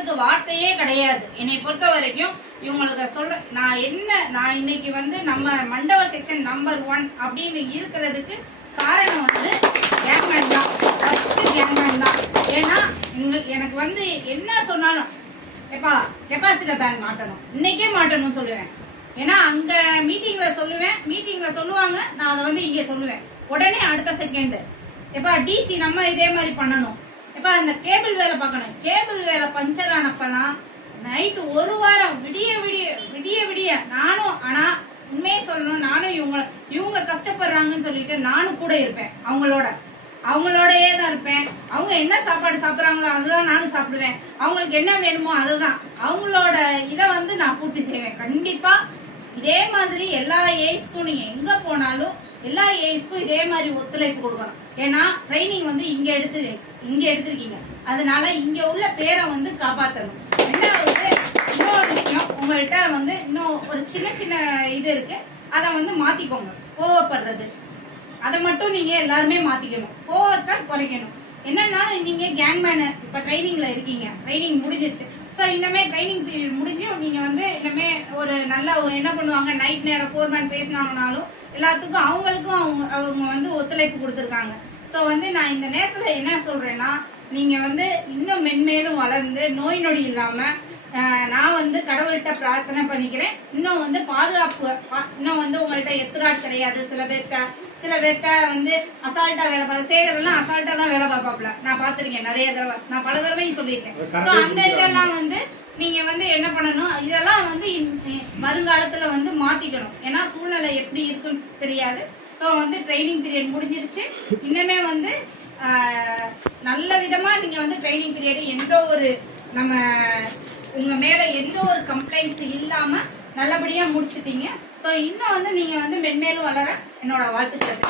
சொல்றதுக்கு வார்த்தையே கிடையாது. என்னை பொறுத்த வரைக்கும் இவங்களுக்கு சொல்ற நான் இன்னைக்கு வந்து நம்ம மண்டப செக்ஷன் நம்பர் 1 அப்படின்னு இருக்கிறதுக்கு காரணம் வந்து கேங்மேன் தான். ஃபர்ஸ்ட் கேங்மேன் தான். ஏன்னா எனக்கு வந்து என்ன சொன்னாலும் எப்பா கெப்பாசிட்டர் பேங்க் மாட்டணும், இன்னைக்கே மாட்டணும்னு சொல்லுவேன். ஏன்னா அங்க மீட்டிங்ல சொல்லுவாங்க, நான் அதை வந்து இங்க சொல்லுவேன். உடனே அடுத்த செகண்ட் எப்பா டிசி நம்ம இதே மாதிரி பண்ணணும், எப்பா இந்த கேபிள் வேலை பார்க்கணும். கேபிள் வேலை பஞ்சர் ஆனப்பெல்லாம் நைட்டு ஒரு வாரம் விடிய விடிய விடிய விடிய நானும், ஆனா உண்மையை சொல்லணும், நானும் இவங்க கஷ்டப்படுறாங்கன்னு சொல்லிட்டு நானும் கூட இருப்பேன். அவங்களோடயே தான் இருப்பேன். அவங்க என்ன சாப்பாடு சாப்பிட்றாங்களோ அதுதான் நானும் சாப்பிடுவேன். அவங்களுக்கு என்ன வேணுமோ அதுதான் அவங்களோட இதை வந்து நான் பூர்த்தி செய்வேன். கண்டிப்பா இதே மாதிரி எல்லா ஏஸ்க்கும் நீங்க எங்க போனாலும் எல்லா ஏஸ்க்கும் இதே மாதிரி ஒத்துழைப்பு கொடுக்கணும். ஏன்னா ட்ரைனிங் வந்து இங்க எடுத்திருக்கீங்க, அதனால இங்க உள்ள பேரை வந்து காப்பாற்றணும். ரெண்டாவது இன்னொரு விஷயம், உங்கள்கிட்ட வந்து இன்னும் ஒரு சின்ன சின்ன இது இருக்கு, அதை வந்து மாத்திக்கோங்க. கோவப்படுறது அதை மட்டும் நீங்க எல்லாருமே மாத்திக்கணும், கோவத்தை குறைக்கணும். என்னன்னா நீங்க கேங்மேன் இப்ப ட்ரைனிங்ல இருக்கீங்க, ட்ரைனிங் முடிஞ்சிருச்சு. ஸோ இன்னமே ட்ரைனிங் பீரியட் முடிஞ்சும் நீங்க வந்து இன்னமே ஒரு நல்ல என்ன பண்ணுவாங்க, நைட் நேரம் ஃபோர்மேன் பேசினாங்கனாலும் எல்லாத்துக்கும் அவங்களுக்கும் அவங்க வந்து ஒத்துழைப்பு கொடுத்துருக்காங்க. ஸோ வந்து நான் இந்த நேரத்துல என்ன சொல்றேன்னா, நீங்க வந்து இன்னும் மென்மேலும் வளர்ந்து நோய் நொடி இல்லாம நான் வந்து கடவுள்கிட்ட பிரார்த்தனை பண்ணிக்கிறேன். இன்னும் வந்து பாதுகாப்பு, இன்னும் வந்து உங்கள்கிட்ட எத்திராட் கிடையாது. சில பேர்கிட்ட வந்து அசால்ட்டா வேலை பார்க்க, சேகரெல்லாம் அசால்ட்டா தான் வேலை பார்ப்பாப்ல, நான் பார்த்திருக்கேன் நிறைய தடவை, நான் பல தடவையும் சொல்லியிருக்கேன். ஸோ அந்த இதெல்லாம் வந்து நீங்க வந்து என்ன பண்ணணும், இதெல்லாம் வந்து வருங்காலத்துல வந்து மாத்திக்கணும். ஏன்னா சூழ்நிலை எப்படி இருக்குன்னு தெரியாது. ஸோ வந்து ட்ரைனிங் பீரியட் முடிஞ்சிருச்சு. இன்னுமே வந்து நல்ல விதமா நீங்க வந்து ட்ரைனிங் பீரியட் எந்த ஒரு நம்ம உங்க மேல எந்த ஒரு கம்ப்ளைண்ட்ஸ் இல்லாம நல்லபடியா முடிச்சிட்டீங்க. ஸோ இன்னும் வந்து நீங்க வந்து மென்மேலும் வளர என்னோட வாழ்த்துக்கள்.